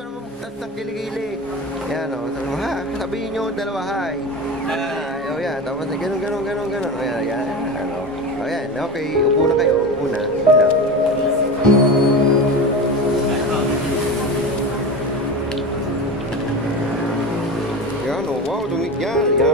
ka naman magtas ng kilikili. Yan o, sabihin nyo dalawa, hi. Hi, o yan, tapos ganun. O yan, ano. O yan, okay, upo na kayo, upo na. Yan o, wow, yan.